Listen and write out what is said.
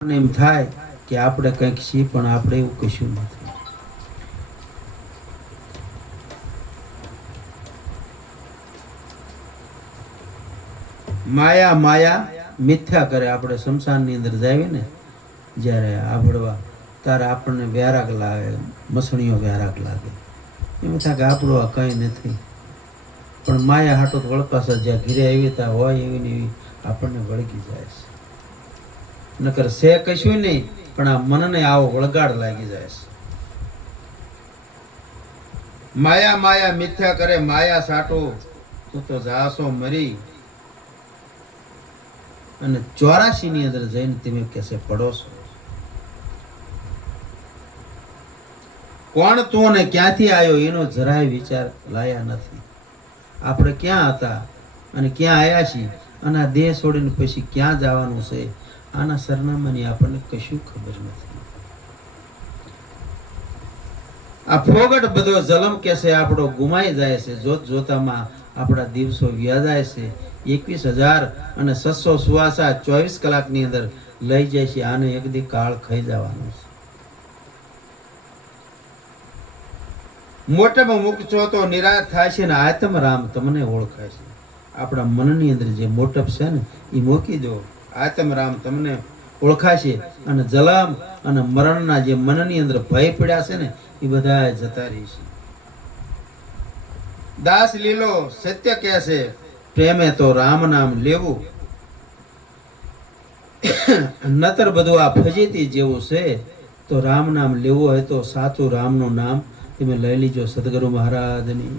એમ થાય કે આપણે કંઈક છીએ પણ આપણે એવું કશું નથી. માયા માયા મિથ્યા કરે. આપણે શમશાનની અંદર જાવી ને જ્યારે આભળવા ત્યારે આપણને વ્યારાગ લાગે, મસણીઓ વ્યારાગ લાગે. એમ થાય કે આપણું આ કંઈ નથી, પણ માયા હાટો વળપાસા જ્યાં ઘીરે આવી ત્યાં હોય એવી ને એવી આપણને વળગી જાય છે. નકર છે કશું નહીં, પણ આ મનને આવો વળગાડ લાગી જાય છે. માયા માયા મિથ્યા કરે, માયા સાટો તું તો જાશો મરી. અને 84 ની અંદર જઈને તમે કેસે પડો છો. કોણ તું ને ક્યાંથી આવ્યો એનો જરાય વિચાર લાયા નથી. આપણે ક્યાં હતા અને ક્યાં આવ્યા છીએ, અને આ દેહ છોડીને પછી ક્યાં જવાનું છે, આના સરનામાની આપણને કશું ખબર નથી. આ ફોગટ બધો જલમ કેસે આપણો ગુમાઈ જાય છે. જોત જોતામાં આપણા દિવસો વ્યા જાય છે. 21,684 24 કલાકની અંદર લઈ જાય છે. આને એક દી કાળ ખાઈ જવાનો છે. મોટામાં મૂકશો તો નિરાશ થાય છે ને આત્મ રામ તમને ઓળખાય છે. આપણા મનની અંદર જે મોટપ છે ને એ મૂકી દો, આત્મ રામ તમને ઓળખાશે. અને જલમ અને મરણના જે મનની અંદર ભય પડ્યા છે ને એ બધા જતા રહેશે. દાસ લીલો સત્ય કહે છે, પ્રેમે તો રામ નામ લેવું. નતર બધું આ ફજીતી જેવું છે. તો રામ નામ લેવું હોય તો સાચું રામનું નામ તમે લઈ લીજો. સદગુરુ મહારાજની